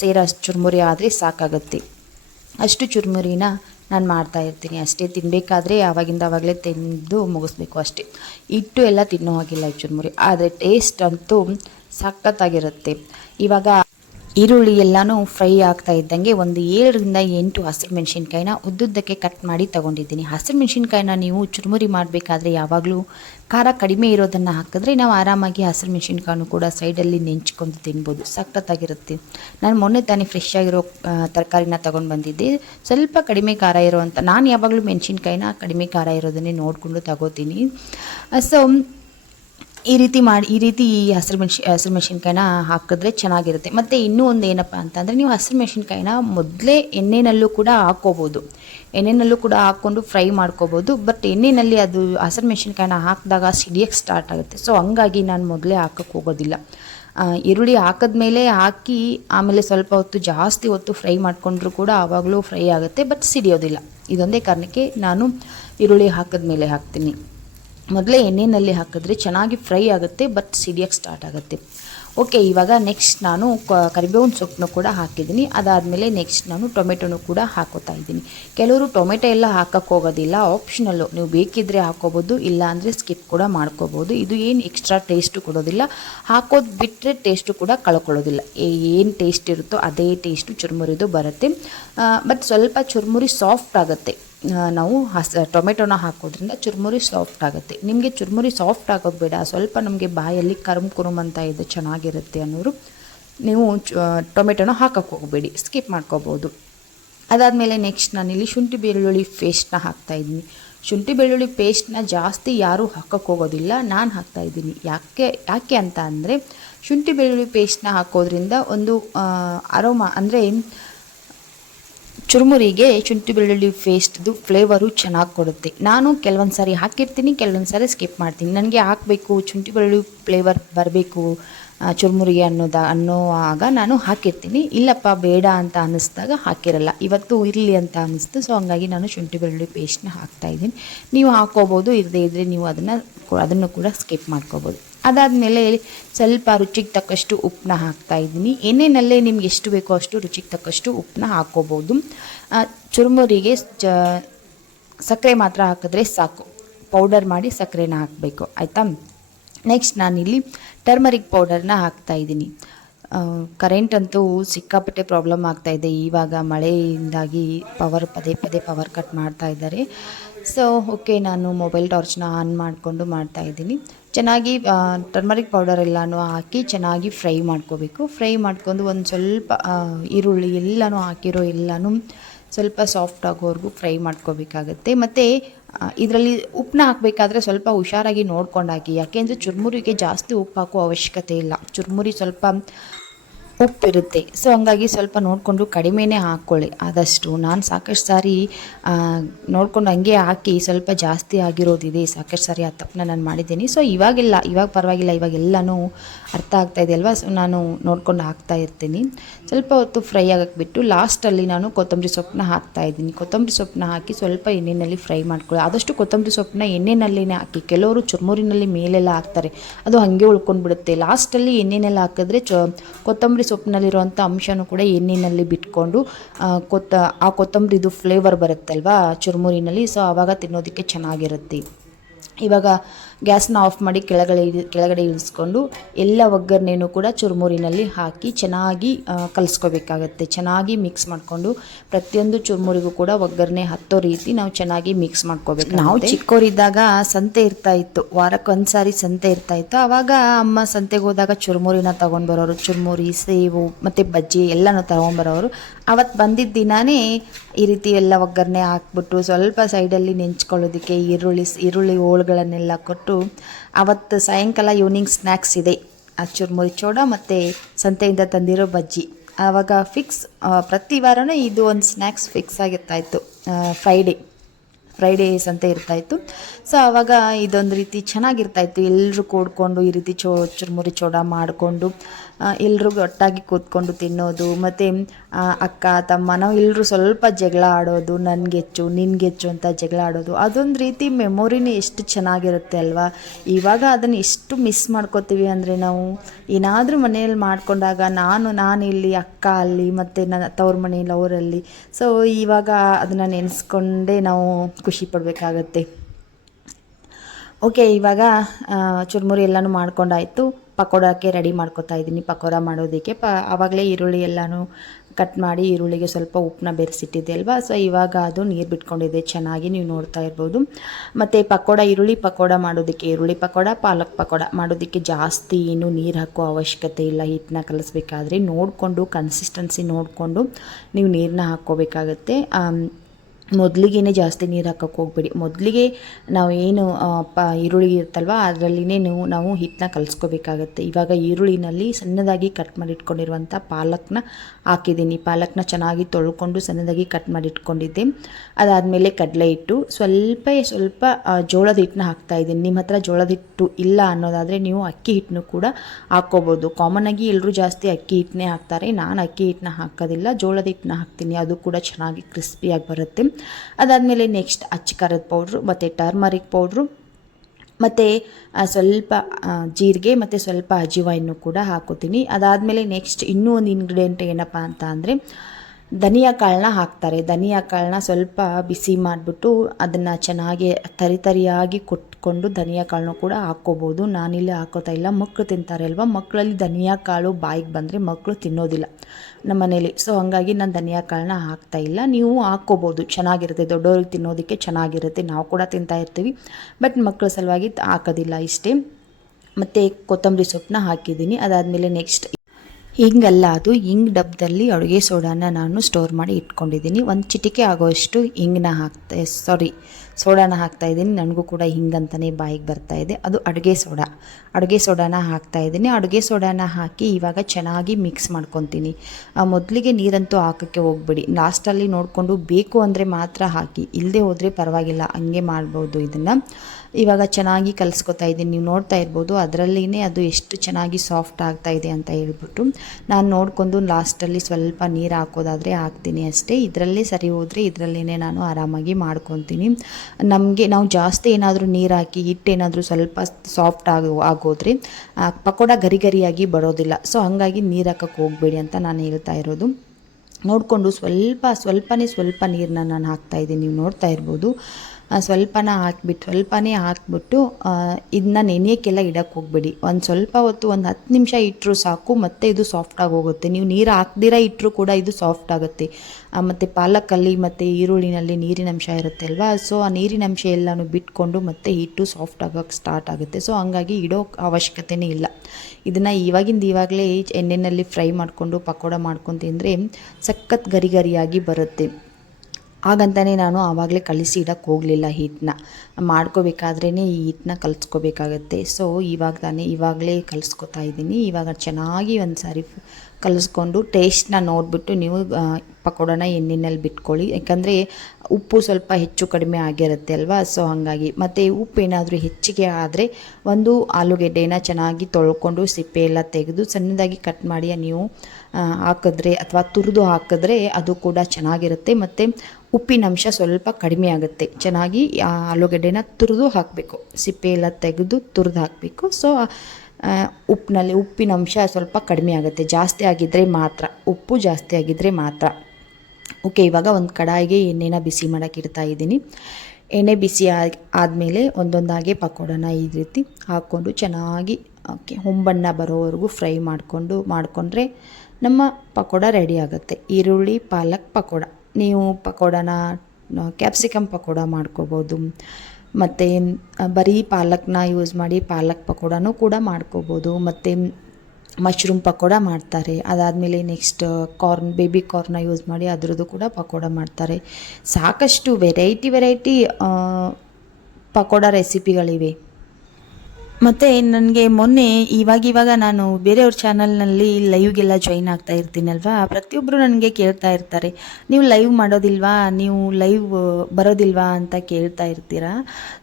ಸೇರ ಚುರುಮುರಿ ಆದರೆ ಸಾಕಾಗುತ್ತೆ. ಅಷ್ಟು ಚುರುಮುರಿನ ನಾನು ಮಾಡ್ತಾ ಇರ್ತೀನಿ. ಅಷ್ಟೇ ತಿನ್ನಬೇಕಾದ್ರೆ ಆವಾಗಿಂದ ಆವಾಗಲೇ ತಿಂದು ಮುಗಿಸ್ಬೇಕು ಅಷ್ಟೇ. ಇಟ್ಟು ಎಲ್ಲ ತಿನ್ನೋ ಹಾಗಿಲ್ಲ ಚುರುಮುರಿ. ಆದರೆ ಟೇಸ್ಟ್ ಅಂತೂ ಸಖತ್ತಾಗಿರುತ್ತೆ. ಇವಾಗ ಈರುಳ್ಳಿ ಎಲ್ಲನೂ ಫ್ರೈ ಆಗ್ತಾ ಇದ್ದಂಗೆ ಒಂದು ಏಳರಿಂದ ಎಂಟು ಹಸಿರು ಮೆಣಸಿನ್ಕಾಯಿನ ಉದ್ದುದ್ದಕ್ಕೆ ಕಟ್ ಮಾಡಿ ತಗೊಂಡಿದ್ದೀನಿ. ಹಸಿರು ಮೆಣಸಿನ್ಕಾಯಿನ ನೀವು ಚುರುಮುರಿ ಮಾಡಬೇಕಾದ್ರೆ ಯಾವಾಗಲೂ ಖಾರ ಕಡಿಮೆ ಇರೋದನ್ನು ಹಾಕಿದ್ರೆ ನಾವು ಆರಾಮಾಗಿ ಹಸಿರು ಮೆಣಸಿನ್ಕಾಯನ್ನು ಕೂಡ ಸೈಡಲ್ಲಿ ನೆಂಚ್ಕೊಂಡು ತಿನ್ಬೋದು. ಸಖತ್ತಾಗಿರುತ್ತೆ. ನಾನು ಮೊನ್ನೆ ತಾನೇ ಫ್ರೆಶ್ ಆಗಿರೋ ತರಕಾರಿನ ತೊಗೊಂಡು ಬಂದಿದ್ದೆ. ಸ್ವಲ್ಪ ಕಡಿಮೆ ಖಾರ ಇರೋವಂಥ ನಾನು ಯಾವಾಗಲೂ ಮೆಣಸಿನ್ಕಾಯಿನ ಕಡಿಮೆ ಖಾರ ಇರೋದನ್ನೇ ನೋಡಿಕೊಂಡು ತಗೋತೀನಿ. ಸೊ ಈ ರೀತಿ ಮಾಡಿ, ಈ ರೀತಿ ಈ ಹಸಿರು ಮೆಣಸಿ, ಹಸಿರು ಮೆಣಸಿನ್ಕಾಯಿನ ಹಾಕಿದ್ರೆ ಚೆನ್ನಾಗಿರುತ್ತೆ. ಮತ್ತು ಇನ್ನೂ ಒಂದು ಏನಪ್ಪ ಅಂತಂದರೆ ನೀವು ಹಸಿರು ಮೆಣಸಿನ್ಕಾಯಿನ ಮೊದಲೇ ಎಣ್ಣೆನಲ್ಲೂ ಕೂಡ ಹಾಕ್ಕೋಬೋದು. ಎಣ್ಣೆನಲ್ಲೂ ಕೂಡ ಹಾಕ್ಕೊಂಡು ಫ್ರೈ ಮಾಡ್ಕೋಬೋದು. ಬಟ್ ಎಣ್ಣೆನಲ್ಲಿ ಅದು ಹಸಿರು ಮೆಣಸಿನ್ಕಾಯಿನ ಹಾಕಿದಾಗ ಸಿಡಿಯೋಕ್ಕೆ ಸ್ಟಾರ್ಟ್ ಆಗುತ್ತೆ. ಸೊ ಹಂಗಾಗಿ ನಾನು ಮೊದಲೇ ಹಾಕಕ್ಕೆ ಹೋಗೋದಿಲ್ಲ. ಈರುಳ್ಳಿ ಹಾಕಿದ್ಮೇಲೆ ಹಾಕಿ ಆಮೇಲೆ ಸ್ವಲ್ಪ ಹೊತ್ತು, ಜಾಸ್ತಿ ಹೊತ್ತು ಫ್ರೈ ಮಾಡಿಕೊಂಡ್ರೂ ಕೂಡ ಆವಾಗಲೂ ಫ್ರೈ ಆಗುತ್ತೆ. ಬಟ್ ಸಿಡಿಯೋದಿಲ್ಲ. ಇದೊಂದೇ ಕಾರಣಕ್ಕೆ ನಾನು ಈರುಳ್ಳಿ ಹಾಕಿದ್ಮೇಲೆ ಹಾಕ್ತೀನಿ. ಮೊದಲೇ ಎಣ್ಣೆಯಲ್ಲಿ ಹಾಕಿದ್ರೆ ಚೆನ್ನಾಗಿ ಫ್ರೈ ಆಗುತ್ತೆ, ಬಟ್ ಸಿಡಿಯಕ್ಕೆ ಸ್ಟಾರ್ಟ್ ಆಗುತ್ತೆ. ಓಕೆ ಇವಾಗ ನೆಕ್ಸ್ಟ್ ನಾನು ಕರಿಬೇವಿನ ಸೊಪ್ಪನ್ನು ಕೂಡ ಹಾಕಿದ್ದೀನಿ. ಅದಾದಮೇಲೆ ನೆಕ್ಸ್ಟ್ ನಾನು ಟೊಮೆಟೊನು ಕೂಡ ಹಾಕೋತಾ ಇದ್ದೀನಿ. ಕೆಲವರು ಟೊಮೆಟೊ ಎಲ್ಲ ಹಾಕಕ್ಕೆ ಹೋಗೋದಿಲ್ಲ ಆಪ್ಷನಲ್ಲು ನೀವು ಬೇಕಿದ್ದರೆ ಹಾಕೋಬೋದು ಇಲ್ಲ ಅಂದರೆ ಸ್ಕಿಪ್ ಕೂಡ ಮಾಡ್ಕೋಬೋದು. ಇದು ಏನು ಎಕ್ಸ್ಟ್ರಾ ಟೇಸ್ಟು ಕೊಡೋದಿಲ್ಲ. ಹಾಕೋದು ಬಿಟ್ಟರೆ ಟೇಸ್ಟು ಕೂಡ ಕಳ್ಕೊಳ್ಳೋದಿಲ್ಲ. ಏನು ಟೇಸ್ಟ್ ಇರುತ್ತೋ ಅದೇ ಟೇಸ್ಟು ಚುರುಮುರಿದು ಬರುತ್ತೆ. ಬಟ್ ಸ್ವಲ್ಪ ಚುರುಮುರಿ ಸಾಫ್ಟ್ ಆಗುತ್ತೆ. ನಾವು ಹಸ ಟೊಮೆಟೊನ ಹಾಕೋದ್ರಿಂದ ಚುರುಮುರಿ ಸಾಫ್ಟ್ ಆಗುತ್ತೆ. ನಿಮಗೆ ಚುರುಮುರಿ ಸಾಫ್ಟ್ ಆಗೋದು ಬೇಡ. ಸ್ವಲ್ಪ ನಮಗೆ ಬಾಯಲ್ಲಿ ಕರುಮ್ ಕುರುಮ್ ಅಂತ ಇದೆ ಚೆನ್ನಾಗಿರುತ್ತೆ ಅನ್ನೋರು ನೀವು ಟೊಮೆಟೊನ ಹಾಕಕ್ಕೆ ಹೋಗಬೇಡಿ. ಸ್ಕಿಪ್ ಮಾಡ್ಕೋಬೋದು. ಅದಾದಮೇಲೆ ನೆಕ್ಸ್ಟ್ ನಾನಿಲ್ಲಿ ಶುಂಠಿ ಬೆಳ್ಳುಳ್ಳಿ ಪೇಸ್ಟ್ನ ಹಾಕ್ತಾಯಿದ್ದೀನಿ ಶುಂಠಿ ಬೆಳ್ಳುಳ್ಳಿ ಪೇಸ್ಟ್ನ ಜಾಸ್ತಿ ಯಾರೂ ಹಾಕಕ್ಕೆ ಹೋಗೋದಿಲ್ಲ. ನಾನು ಹಾಕ್ತಾಯಿದ್ದೀನಿ ಯಾಕೆ ಯಾಕೆ ಅಂತ ಅಂದರೆ ಶುಂಠಿ ಬೆಳ್ಳುಳ್ಳಿ ಪೇಸ್ಟ್ನ ಹಾಕೋದ್ರಿಂದ ಒಂದು ಅರೋಮಾ ಅಂದರೆ ಚುರುಮುರಿಗೆ ಶುಂಠಿ ಬೆಳ್ಳುಳ್ಳಿ ಪೇಸ್ಟ್ದು ಫ್ಲೇವರು ಚೆನ್ನಾಗಿ ಕೊಡುತ್ತೆ. ನಾನು ಕೆಲವೊಂದು ಸಾರಿ ಹಾಕಿರ್ತೀನಿ, ಕೆಲವೊಂದು ಸಾರಿ ಸ್ಕಿಪ್ ಮಾಡ್ತೀನಿ. ನನಗೆ ಹಾಕಬೇಕು ಶುಂಠಿ ಬೆಳ್ಳುಳ್ಳಿ ಫ್ಲೇವರ್ ಬರಬೇಕು ಚುರುಮುರಿಗೆ ಅನ್ನೋದ, ಅನ್ನೋ ಆಗ ನಾನು ಹಾಕಿರ್ತೀನಿ. ಇಲ್ಲಪ್ಪ, ಬೇಡ ಅಂತ ಅನ್ನಿಸ್ದಾಗ ಹಾಕಿರಲ್ಲ. ಇವತ್ತು ಇರಲಿ ಅಂತ ಅನ್ನಿಸ್ತು ಸೊ ಹಂಗಾಗಿ ನಾನು ಶುಂಠಿ ಬೆಳ್ಳುಳ್ಳಿ ಪೇಸ್ಟ್ನ ಹಾಕ್ತಾಯಿದ್ದೀನಿ ನೀವು ಹಾಕೋಬೋದು, ಇರದೇ ಇದ್ದರೆ ನೀವು ಅದನ್ನು ಅದನ್ನು ಕೂಡ ಸ್ಕಿಪ್ ಮಾಡ್ಕೋಬೋದು. ಅದಾದಮೇಲೆ ಸ್ವಲ್ಪ ರುಚಿಗೆ ತಕ್ಕಷ್ಟು ಉಪ್ಪನ್ನ ಹಾಕ್ತಾ ಇದ್ದೀನಿ. ಎಣ್ಣೆನಲ್ಲೇ ನಿಮ್ಗೆ ಎಷ್ಟು ಬೇಕೋ ಅಷ್ಟು ರುಚಿಗೆ ತಕ್ಕಷ್ಟು ಉಪ್ಪನ್ನ ಹಾಕ್ಕೋಬೋದು. ಚುರುಮುರಿಗೆ ಚ, ಸಕ್ಕರೆ ಮಾತ್ರ ಹಾಕಿದ್ರೆ ಸಾಕು. ಪೌಡರ್ ಮಾಡಿ ಸಕ್ಕರೆನ ಹಾಕಬೇಕು. ಆಯಿತಾ? ನೆಕ್ಸ್ಟ್ ನಾನಿಲ್ಲಿ ಟರ್ಮರಿಕ್ ಪೌಡರ್ನ ಹಾಕ್ತಾ ಇದ್ದೀನಿ. ಕರೆಂಟ್ ಅಂತೂ ಸಿಕ್ಕಾಪಟ್ಟೆ ಪ್ರಾಬ್ಲಮ್ ಆಗ್ತಾಯಿದೆ ಇವಾಗ ಮಳೆಯಿಂದಾಗಿ ಪವರ್ ಪದೇ ಪದೇ ಪವರ್ ಕಟ್ ಮಾಡ್ತಾ ಇದ್ದಾರೆ. ಸೊ ಓಕೆ ನಾನು ಮೊಬೈಲ್ ಟಾರ್ಚ್ನ ಆನ್ ಮಾಡಿಕೊಂಡು ಮಾಡ್ತಾಯಿದ್ದೀನಿ ಚೆನ್ನಾಗಿ ಟರ್ಮರಿಕ್ ಪೌಡರ್ ಎಲ್ಲನೂ ಹಾಕಿ ಚೆನ್ನಾಗಿ ಫ್ರೈ ಮಾಡ್ಕೋಬೇಕು. ಫ್ರೈ ಮಾಡ್ಕೊಂಡು ಒಂದು ಸ್ವಲ್ಪ ಈರುಳ್ಳಿ ಎಲ್ಲನೂ ಹಾಕಿರೋ ಎಲ್ಲನೂ ಸ್ವಲ್ಪ ಸಾಫ್ಟ್ ಆಗೋವರೆಗೂ ಫ್ರೈ ಮಾಡ್ಕೋಬೇಕಾಗತ್ತೆ. ಮತ್ತು ಇದರಲ್ಲಿ ಉಪ್ಪನ್ನ ಹಾಕಬೇಕಾದ್ರೆ ಸ್ವಲ್ಪ ಹುಷಾರಾಗಿ ನೋಡ್ಕೊಂಡು ಹಾಕಿ. ಯಾಕೆಂದರೆ ಚುರುಮುರಿಗೆ ಜಾಸ್ತಿ ಉಪ್ಪು ಹಾಕೋ ಅವಶ್ಯಕತೆ ಇಲ್ಲ. ಚುರುಮುರಿ ಸ್ವಲ್ಪ ಉಪ್ಪಿರುತ್ತೆ. ಸೊ ಹಂಗಾಗಿ ಸ್ವಲ್ಪ ನೋಡಿಕೊಂಡು ಕಡಿಮೆನೇ ಹಾಕ್ಕೊಳ್ಳಿ ಆದಷ್ಟು ನಾನು ಸಾಕಷ್ಟು ಸಾರಿ ನೋಡಿಕೊಂಡು ಹಂಗೆ ಹಾಕಿ ಸ್ವಲ್ಪ ಜಾಸ್ತಿ ಆಗಿರೋದಿದೆ ಸಾಕಷ್ಟು ಸಾರಿ ಆ ತಪ್ಪನ್ನ ನಾನು ಮಾಡಿದ್ದೀನಿ. ಸೊ ಇವಾಗಿಲ್ಲ, ಇವಾಗ ಪರವಾಗಿಲ್ಲ, ಇವಾಗ ಎಲ್ಲನೂ ಅರ್ಥ ಆಗ್ತಾ ಇದೆ ಅಲ್ವಾ? ಸೊ ನಾನು ನೋಡ್ಕೊಂಡು ಹಾಕ್ತಾ ಇರ್ತೀನಿ. ಸ್ವಲ್ಪ ಹೊತ್ತು ಫ್ರೈ ಆಗಕ್ಕೆ ಬಿಟ್ಟು ಲಾಸ್ಟಲ್ಲಿ ನಾನು ಕೊತ್ತಂಬರಿ ಸೊಪ್ಪನ್ನ ಹಾಕ್ತಾ ಇದ್ದೀನಿ. ಕೊತ್ತಂಬರಿ ಸೊಪ್ಪನ್ನ ಹಾಕಿ ಸ್ವಲ್ಪ ಎಣ್ಣೆಯಲ್ಲಿ ಫ್ರೈ ಮಾಡ್ಕೊಳ್ಳಿ. ಆದಷ್ಟು ಕೊತ್ತಂಬರಿ ಸೊಪ್ಪನ್ನ ಎಣ್ಣೆನಲ್ಲಿನೇ ಹಾಕಿ. ಕೆಲವರು ಚುರ್ಮುರಿನಲ್ಲಿ ಮೇಲೆಲ್ಲ ಹಾಕ್ತಾರೆ. ಅದು ಹಾಗೆ ಉಳ್ಕೊಂಡ್ಬಿಡುತ್ತೆ. ಲಾಸ್ಟಲ್ಲಿ ಎಣ್ಣೆನೆಲ್ಲ ಹಾಕಿದ್ರೆ ಚ, ಕೊತ್ತಂಬರಿ ಸೊಪ್ಪಿನಲ್ಲಿರುವಂಥ ಅಂಶನೂ ಕೂಡ ಎಣ್ಣೆಯಲ್ಲಿ ಬಿಟ್ಕೊಂಡು ಕೊತ್ತ, ಆ ಕೊತ್ತಂಬರಿದು ಫ್ಲೇವರ್ ಬರುತ್ತಲ್ವಾ, ಚುರುಮುರಿನಲ್ಲಿ. ಸೊ ಆವಾಗ ತಿನ್ನೋದಕ್ಕೆ ಚೆನ್ನಾಗಿರುತ್ತೆ. ಇವಾಗ ಗ್ಯಾಸ್ನ ಆಫ್ ಮಾಡಿ ಕೆಳಗಡೆ ಕೆಳಗಡೆ ಇಳಿಸ್ಕೊಂಡು ಎಲ್ಲ ಒಗ್ಗರಣೆನೂ ಕೂಡ ಚುರುಮುರಿನಲ್ಲಿ ಹಾಕಿ ಚೆನ್ನಾಗಿ ಕಲಿಸ್ಕೋಬೇಕಾಗತ್ತೆ. ಚೆನ್ನಾಗಿ ಮಿಕ್ಸ್ ಮಾಡಿಕೊಂಡು ಪ್ರತಿಯೊಂದು ಚುರುಮುರಿಗೂ ಕೂಡ ಒಗ್ಗರಣೆ ಹತ್ತೋ ರೀತಿ ನಾವು ಚೆನ್ನಾಗಿ ಮಿಕ್ಸ್ ಮಾಡ್ಕೋಬೇಕು ನಾವು ಚಿಕ್ಕೋರಿದ್ದಾಗ ಸಂತೆ ಇರ್ತಾ ಇತ್ತು. ವಾರಕ್ಕೊಂದ್ಸಾರಿ ಸಂತೆ ಇರ್ತಾ ಇತ್ತು. ಆವಾಗ ಅಮ್ಮ ಸಂತೆಗೆ ಹೋದಾಗ ಚುರುಮುರಿನ ತಗೊಂಡು ಬರೋರು, ಚುರುಮುರಿ, ಸೇವು ಮತ್ತು ಬಜ್ಜಿ ಎಲ್ಲನೂ ತಗೊಂಬರೋರು ಅವತ್ತು ಬಂದಿದ್ದ ದಿನಾನೇ ಈ ರೀತಿ ಎಲ್ಲ ಒಗ್ಗರಣೆ ಹಾಕ್ಬಿಟ್ಟು ಸ್ವಲ್ಪ ಸೈಡಲ್ಲಿ ನೆಂಚ್ಕೊಳ್ಳೋದಕ್ಕೆ ಈರುಳ್ಳಿ ಈರುಳ್ಳಿ ಹೋಳುಗಳನ್ನೆಲ್ಲ ಕೊಟ್ಟು ಅವತ್ತು ಸಾಯಂಕಾಲ ಈವ್ನಿಂಗ್ ಸ್ನ್ಯಾಕ್ಸ್ ಇದೆ. ಅಚ್ಚೂರು ಮುರಿಚೋಡ ಚೋಡ ಮತ್ತು ಸಂತೆಯಿಂದ ತಂದಿರೋ ಬಜ್ಜಿ. ಆವಾಗ ಫಿಕ್ಸ್ ಪ್ರತಿ ವಾರನೂ ಇದು ಒಂದು ಸ್ನ್ಯಾಕ್ಸ್ ಫಿಕ್ಸ್ ಆಗಿರ್ತಾಯಿತ್ತು ಫ್ರೈಡೇ ಫ್ರೈಡೇ ಸಂತೆ ಇರ್ತಾಯಿತ್ತು ಸೊ ಆವಾಗ ಇದೊಂದು ರೀತಿ ಚೆನ್ನಾಗಿರ್ತಾಯಿತ್ತು ಎಲ್ಲರೂ ಕೂಡ್ಕೊಂಡು ಈ ರೀತಿ ಚೋ, ಚುರುಮುರಿ ಚೋಡ ಮಾಡಿಕೊಂಡು ಎಲ್ರಿಗೂ ಒಟ್ಟಾಗಿ ಕೂತ್ಕೊಂಡು ತಿನ್ನೋದು, ಮತ್ತು ಅಕ್ಕ, ತಮ್ಮ ನಾವು ಎಲ್ಲರೂ ಸ್ವಲ್ಪ ಜಗಳ ಆಡೋದು, ನನಗೆಚ್ಚು, ನಿನಗೆಚ್ಚು ಅಂತ ಜಗಳ ಆಡೋದು. ಅದೊಂದು ರೀತಿ ಮೆಮೊರಿನೇ ಎಷ್ಟು ಚೆನ್ನಾಗಿರುತ್ತೆ ಅಲ್ವಾ? ಇವಾಗ ಅದನ್ನು ಎಷ್ಟು ಮಿಸ್ ಮಾಡ್ಕೋತೀವಿ ಅಂದರೆ ನಾವು ಏನಾದರೂ ಮನೆಯಲ್ಲಿ ಮಾಡ್ಕೊಂಡಾಗ ನಾನು ನಾನು ಇಲ್ಲಿ ಅಕ್ಕ ಅಲ್ಲಿ, ಮತ್ತು ನನ್ನ ತವ್ರ ಮನೆಯಲ್ಲಿ, ಅವರಲ್ಲಿ. ಸೊ ಇವಾಗ ಅದನ್ನು ನೆನೆಸ್ಕೊಂಡೇ ನಾವು ಖುಷಿ ಪಡಬೇಕಾಗತ್ತೆ. ಓಕೆ, ಇವಾಗ ಚುರುಮುರಿ ಎಲ್ಲನೂ ಮಾಡ್ಕೊಂಡಾಯಿತು. ಪಕೋಡಕ್ಕೆ ರೆಡಿ ಮಾಡ್ಕೊತಾ ಇದ್ದೀನಿ, ಪಕೋಡ ಮಾಡೋದಕ್ಕೆ. ಪ, ಆವಾಗಲೇ ಈರುಳ್ಳಿ ಎಲ್ಲನೂ ಕಟ್ ಮಾಡಿ ಈರುಳ್ಳಿಗೆ ಸ್ವಲ್ಪ ಉಪ್ಪನ್ನ ಬೆರೆಸಿಟ್ಟಿದ್ದೆ ಅಲ್ವಾ? ಸೊ, ಇವಾಗ ಅದು ನೀರು ಬಿಟ್ಕೊಂಡಿದೆ, ಚೆನ್ನಾಗಿ ನೀವು ನೋಡ್ತಾ ಇರ್ಬೋದು. ಮತ್ತು ಪಕೋಡ, ಈರುಳ್ಳಿ ಪಕೋಡ ಮಾಡೋದಕ್ಕೆ, ಈರುಳ್ಳಿ ಪಕೋಡ, ಪಾಲಕ್ ಪಕೋಡ ಮಾಡೋದಕ್ಕೆ ಜಾಸ್ತಿ ಏನು ನೀರು ಹಾಕೋ ಅವಶ್ಯಕತೆ ಇಲ್ಲ. ಹಿಟ್ಟನ್ನ ಕಲಿಸ್ಬೇಕಾದ್ರೆ ನೋಡಿಕೊಂಡು ಕನ್ಸಿಸ್ಟೆನ್ಸಿ ನೋಡಿಕೊಂಡು ನೀವು ನೀರನ್ನ ಹಾಕ್ಕೋಬೇಕಾಗತ್ತೆ. ಮೊದಲಿಗೇನೆ ಜಾಸ್ತಿ ನೀರು ಹಾಕೋಕ್ಕೆ ಹೋಗ್ಬೇಡಿ. ಮೊದಲಿಗೆ ನಾವು ಏನು ಪ, ಈರುಳ್ಳಿ ಇರುತ್ತಲ್ವ, ಅದರಲ್ಲಿನೇ ನೀವು, ನಾವು ಹಿಟ್ಟನ್ನ ಕಲಿಸ್ಕೋಬೇಕಾಗತ್ತೆ. ಇವಾಗ ಈರುಳ್ಳಿನಲ್ಲಿ ಸಣ್ಣದಾಗಿ ಕಟ್ ಮಾಡಿ ಇಟ್ಕೊಂಡಿರುವಂಥ ಪಾಲಕ್ನ ಹಾಕಿದ್ದೀನಿ. ಪಾಲಕ್ನ ಚೆನ್ನಾಗಿ ತೊಳ್ಕೊಂಡು ಸಣ್ಣದಾಗಿ ಕಟ್ ಮಾಡಿ ಇಟ್ಕೊಂಡಿದ್ದೆ ಅದಾದಮೇಲೆ ಕಡಲೆ ಹಿಟ್ಟು. ಸ್ವಲ್ಪ ಸ್ವಲ್ಪ ಜೋಳದ ಹಿಟ್ಟನ್ನ ಹಾಕ್ತಾ ಇದ್ದೀನಿ. ನಿಮ್ಮ ಹತ್ರ ಜೋಳದ ಹಿಟ್ಟು ಇಲ್ಲ ಅನ್ನೋದಾದರೆ ನೀವು ಅಕ್ಕಿ ಹಿಟ್ಟನ್ನು ಕೂಡ ಹಾಕ್ಕೋಬೋದು. ಆಗಿ ಎಲ್ಲರೂ ಜಾಸ್ತಿ ಅಕ್ಕಿ ಹಿಟ್ಟನ್ನೇ ಹಾಕ್ತಾರೆ. ನಾನು ಅಕ್ಕಿ ಹಿಟ್ಟನ್ನ ಹಾಕೋದಿಲ್ಲ, ಜೋಳದ ಹಿಟ್ಟನ್ನ ಹಾಕ್ತೀನಿ. ಅದು ಕೂಡ ಚೆನ್ನಾಗಿ ಕ್ರಿಸ್ಪಿಯಾಗಿ ಬರುತ್ತೆ. ಅದಾದಮೇಲೆ ನೆಕ್ಸ್ಟ್ ಅಚ್ಚ ಖಾರದ ಪೌಡ್ರು ಮತ್ತು ಟರ್ಮರಿಕ್ ಪೌಡ್ರು ಮತ್ತು ಸ್ವಲ್ಪ ಜೀರಿಗೆ, ಮತ್ತು ಸ್ವಲ್ಪ ಅಜಿವೈನು ಕೂಡ ಹಾಕೋತೀನಿ. ಅದಾದಮೇಲೆ ನೆಕ್ಸ್ಟ್ ಇನ್ನೂ ಒಂದು ಇಂಗ್ರೀಡಿಯೆಂಟ್ ಏನಪ್ಪ ಅಂತ ಅಂದರೆ ಧನಿಯಾ ಕಾಳನ್ನ ಹಾಕ್ತಾರೆ. ಧನಿಯಾ ಕಾಳನ್ನ ಸ್ವಲ್ಪ ಬಿಸಿ ಮಾಡಿಬಿಟ್ಟು ಅದನ್ನು ಚೆನ್ನಾಗಿ ತರಿ ತರಿಯಾಗಿ ಕೊಟ್ಕೊಂಡು ಧನಿಯಾ ಕಾಳನ್ನು ಕೂಡ ಹಾಕ್ಕೋಬೋದು. ನಾನಿಲ್ಲಿ ಹಾಕೋತಾ ಇಲ್ಲ. ಮಕ್ಕಳು ತಿಂತಾರೆ ಅಲ್ವಾ? ಮಕ್ಕಳಲ್ಲಿ ಧನಿಯಾ ಕಾಳು ಬಾಯಿಗೆ ಬಂದರೆ ಮಕ್ಕಳು ತಿನ್ನೋದಿಲ್ಲ ನಮ್ಮ ಮನೇಲಿ. ಸೊ ಹಾಗಾಗಿ ನಾನು ಧನಿಯಾ ಕಾಳನ್ನ ಹಾಕ್ತಾ ಇಲ್ಲ. ನೀವು ಹಾಕ್ಕೋಬೋದು. ಚೆನ್ನಾಗಿರುತ್ತೆ. ದೊಡ್ಡವ್ರಿಗೆ ತಿನ್ನೋದಕ್ಕೆ ಚೆನ್ನಾಗಿರುತ್ತೆ. ನಾವು ಕೂಡ ತಿಂತಾ ಇರ್ತೀವಿ. ಬಟ್ ಮಕ್ಕಳ ಸಲುವಾಗಿ ಹಾಕೋದಿಲ್ಲ ಇಷ್ಟೇ. ಮತ್ತು ಕೊತ್ತಂಬರಿ ಸೊಪ್ಪನ್ನ ಹಾಕಿದ್ದೀನಿ. ಅದಾದಮೇಲೆ ನೆಕ್ಸ್ಟ್ ಹಿಂಗಲ್ಲ ಅದು, ಹಿಂಗ್ ಡಬ್ಬದಲ್ಲಿ ಅಡುಗೆ ಸೋಡಾನ ನಾನು ಸ್ಟೋರ್ ಮಾಡಿ ಇಟ್ಕೊಂಡಿದ್ದೀನಿ. ಒಂದು ಚಿಟಿಕೆ ಆಗೋಷ್ಟು ಹಿಂಗನ್ನ ಹಾಕ್ತಾ ಸಾರಿ ಸೋಡಾನ ಹಾಕ್ತಾ ಇದ್ದೀನಿ. ನನಗೂ ಕೂಡ ಹಿಂಗಂತಲೇ ಬಾಯಿಗೆ ಬರ್ತಾ ಇದೆ. ಅದು ಅಡುಗೆ ಸೋಡಾ. ಅಡುಗೆ ಸೋಡಾನ ಹಾಕ್ತಾ ಇದ್ದೀನಿ. ಅಡುಗೆ ಸೋಡಾನ ಹಾಕಿ ಇವಾಗ ಚೆನ್ನಾಗಿ ಮಿಕ್ಸ್ ಮಾಡ್ಕೊತೀನಿ. ಮೊದಲಿಗೆ ನೀರಂತೂ ಹಾಕೋಕ್ಕೆ ಹೋಗ್ಬೇಡಿ. ಲಾಸ್ಟಲ್ಲಿ ನೋಡಿಕೊಂಡು ಬೇಕು ಅಂದರೆ ಮಾತ್ರ ಹಾಕಿ. ಇಲ್ಲದೆ ಹೋದರೆ ಪರವಾಗಿಲ್ಲ. ಹಂಗೆ ಮಾಡ್ಬೋದು ಇದನ್ನು. ಇವಾಗ ಚೆನ್ನಾಗಿ ಕಲಿಸ್ಕೊತಾ ಇದ್ದೀನಿ. ನೀವು ನೋಡ್ತಾ ಇರ್ಬೋದು, ಅದರಲ್ಲಿನೇ ಅದು ಎಷ್ಟು ಚೆನ್ನಾಗಿ ಸಾಫ್ಟ್ ಆಗ್ತಾ ಇದೆ ಅಂತ ಹೇಳ್ಬಿಟ್ಟು ನಾನು ನೋಡಿಕೊಂಡು ಲಾಸ್ಟಲ್ಲಿ ಸ್ವಲ್ಪ ನೀರು ಹಾಕೋದಾದರೆ ಹಾಕ್ತೀನಿ ಅಷ್ಟೇ. ಇದರಲ್ಲೇ ಸರಿ ಹೋದರೆ ಇದರಲ್ಲೇ ನಾನು ಆರಾಮಾಗಿ ಮಾಡ್ಕೊತೀನಿ. ನಮಗೆ ನಾವು ಜಾಸ್ತಿ ಏನಾದರೂ ನೀರು ಹಾಕಿ ಹಿಟ್ಟೇನಾದರೂ ಸ್ವಲ್ಪ ಸಾಫ್ಟ್ ಆಗೋ, ಆಗೋದ್ರೆ ಪಕೋಡ ಗರಿ ಗರಿಯಾಗಿ ಬರೋದಿಲ್ಲ. ಸೊ ಹಾಗಾಗಿ ನೀರು ಹಾಕಕ್ಕೆ ಹೋಗಬೇಡಿ ಅಂತ ನಾನು ಹೇಳ್ತಾ ಇರೋದು. ನೋಡಿಕೊಂಡು ಸ್ವಲ್ಪ, ಸ್ವಲ್ಪನೇ ಸ್ವಲ್ಪ ನೀರನ್ನ ನಾನು ಹಾಕ್ತಾ ಇದ್ದೀನಿ. ನೀವು ನೋಡ್ತಾ ಇರ್ಬೋದು. ಸ್ವಲ್ಪನ ಹಾಕ್ಬಿಟ್ಟು ಸ್ವಲ್ಪನೇ ಹಾಕ್ಬಿಟ್ಟು ಇದನ್ನ ನೆನೆಯೋಕ್ಕೆಲ್ಲ ಇಡಕ್ಕೆ ಹೋಗ್ಬೇಡಿ. ಒಂದು ಸ್ವಲ್ಪ ಹೊತ್ತು ಒಂದು ಹತ್ತು ನಿಮಿಷ ಇಟ್ಟರು ಸಾಕು, ಮತ್ತೆ ಇದು ಸಾಫ್ಟಾಗಿ ಹೋಗುತ್ತೆ. ನೀವು ನೀರು ಹಾಕ್ದಿರ ಇಟ್ಟರು ಕೂಡ ಇದು ಸಾಫ್ಟ್ ಆಗುತ್ತೆ. ಮತ್ತು ಪಾಲಕಲ್ಲಿ ಮತ್ತು ಈರುಳ್ಳಿನಲ್ಲಿ ನೀರಿನ ಅಂಶ ಇರುತ್ತೆ ಅಲ್ವಾ? ಸೊ ಆ ನೀರಿನ ಅಂಶ ಎಲ್ಲನೂ ಬಿಟ್ಕೊಂಡು ಮತ್ತೆ ಹಿಟ್ಟು ಸಾಫ್ಟ್ ಆಗೋಕ್ಕೆ ಸ್ಟಾರ್ಟ್ ಆಗುತ್ತೆ. ಸೊ ಹಂಗಾಗಿ ಇಡೋ ಅವಶ್ಯಕತೆನೇ ಇಲ್ಲ. ಇದನ್ನು ಇವಾಗಿಂದ ಇವಾಗಲೇ ಎಣ್ಣೆಯಲ್ಲಿ ಫ್ರೈ ಮಾಡಿಕೊಂಡು, ಪಕೋಡ ಮಾಡ್ಕೊಂಡು ತಿಂದರೆ ಸಖತ್ ಗರಿ ಗರಿಯಾಗಿ ಬರುತ್ತೆ. ಹಾಗಂತಲೇ ನಾನು ಆವಾಗಲೇ ಕಲಿಸಿ ಇಡಕ್ಕೆ ಹೋಗಲಿಲ್ಲ ಹಿಟ್ಟನ್ನ ಮಾಡ್ಕೋಬೇಕಾದ್ರೇ ಈ ಹಿಟ್ಟನ್ನ ಕಲಿಸ್ಕೋಬೇಕಾಗತ್ತೆ. ಸೊ ಇವಾಗ ತಾನೇ ಇವಾಗಲೇ ಕಲಿಸ್ಕೊತಾ ಇದ್ದೀನಿ. ಇವಾಗ ಚೆನ್ನಾಗಿ ಒಂದು ಸಾರಿ ಕಲಿಸ್ಕೊಂಡು ಟೇಸ್ಟ್ನ ನೋಡಿಬಿಟ್ಟು ನೀವು ಪಕೋಡನ ಎಣ್ಣೆಯಲ್ಲಿ ಬಿಟ್ಕೊಳ್ಳಿ. ಯಾಕಂದರೆ ಉಪ್ಪು ಸ್ವಲ್ಪ ಹೆಚ್ಚು ಕಡಿಮೆ ಆಗಿರುತ್ತೆ ಅಲ್ವಾ? ಸೊ ಹಾಗಾಗಿ. ಮತ್ತು ಉಪ್ಪು ಏನಾದರೂ ಹೆಚ್ಚಿಗೆ ಆದರೆ ಒಂದು ಆಲೂಗೆಡ್ಡೆನ ಚೆನ್ನಾಗಿ ತೊಳ್ಕೊಂಡು ಸಿಪ್ಪೆ ಎಲ್ಲ ತೆಗೆದು ಸಣ್ಣದಾಗಿ ಕಟ್ ಮಾಡಿ ನೀವು ಹಾಕಿದ್ರೆ ಅಥವಾ ತುರಿದು ಹಾಕಿದ್ರೆ ಅದು ಕೂಡ ಚೆನ್ನಾಗಿರುತ್ತೆ. ಮತ್ತು ಉಪ್ಪಿನ ಅಂಶ ಸ್ವಲ್ಪ ಕಡಿಮೆ ಆಗುತ್ತೆ. ಚೆನ್ನಾಗಿ ಆಲೂಗಡ್ಡೆನ ತುರಿದು ಹಾಕಬೇಕು. ಸಿಪ್ಪೆ ಎಲ್ಲ ತೆಗೆದು ತುರಿದು ಹಾಕಬೇಕು. ಸೊ ಉಪ್ಪಿನಲ್ಲಿ ಉಪ್ಪಿನ ಅಂಶ ಸ್ವಲ್ಪ ಕಡಿಮೆ ಆಗುತ್ತೆ. ಜಾಸ್ತಿ ಆಗಿದ್ದರೆ ಮಾತ್ರ. ಉಪ್ಪು ಜಾಸ್ತಿ ಆಗಿದ್ದರೆ ಮಾತ್ರ. ಓಕೆ, ಇವಾಗ ಒಂದು ಕಡಾಯಿಗೆ ಎಣ್ಣೆನ ಬಿಸಿ ಮಾಡೋಕ್ಕೆ ಇಡ್ತಾ ಇದ್ದೀನಿ. ಎಣ್ಣೆ ಬಿಸಿ ಆದಮೇಲೆ ಒಂದೊಂದಾಗಿ ಪಕೋಡನ ಈ ರೀತಿ ಹಾಕ್ಕೊಂಡು ಚೆನ್ನಾಗಿ, ಓಕೆ, ಹೊಂಬಣ್ಣ ಬರೋವರೆಗೂ ಫ್ರೈ ಮಾಡಿಕೊಂಡು, ಮಾಡಿಕೊಂಡ್ರೆ ನಮ್ಮ ಪಕೋಡ ರೆಡಿ ಆಗುತ್ತೆ. ಈರುಳ್ಳಿ, ಪಾಲಕ್, ಪಕೋಡ. ನೀವು ಪಕೋಡನ ಕ್ಯಾಪ್ಸಿಕಮ್ ಪಕೋಡ ಮಾಡ್ಕೋಬೋದು. ಮತ್ತು ಬರೀ ಪಾಲಕ್ನ ಯೂಸ್ ಮಾಡಿ ಪಾಲಕ್ ಪಕೋಡನೂ ಕೂಡ ಮಾಡ್ಕೋಬೋದು. ಮತ್ತು ಮಶ್ರೂಮ್ ಪಕೋಡ ಮಾಡ್ತಾರೆ. ಅದಾದಮೇಲೆ ನೆಕ್ಸ್ಟ್ ಕಾರ್ನ್ ಬೇಬಿ ಕಾರ್ನ ಯೂಸ್ ಮಾಡಿ ಅದರದ್ದು ಕೂಡ ಪಕೋಡ ಮಾಡ್ತಾರೆ. ಸಾಕಷ್ಟು ವೆರೈಟಿ ವೆರೈಟಿ ಪಕೋಡ ರೆಸಿಪಿಗಳಿವೆ ಮತ್ತು ನನಗೆ ಮೊನ್ನೆ ಇವಾಗ ಇವಾಗ ನಾನು ಬೇರೆಯವ್ರ ಚಾನಲ್ನಲ್ಲಿ ಲೈವ್ಗೆಲ್ಲ ಜಾಯಿನ್ ಆಗ್ತಾ ಇರ್ತೀನಲ್ವಾ? ಪ್ರತಿಯೊಬ್ಬರು ನನಗೆ ಕೇಳ್ತಾ ಇರ್ತಾರೆ. ನೀವು ಲೈವ್ ಮಾಡೋದಿಲ್ವಾ? ನೀವು ಲೈವ್ ಬರೋದಿಲ್ವಾ ಅಂತ ಕೇಳ್ತಾ ಇರ್ತೀರಾ?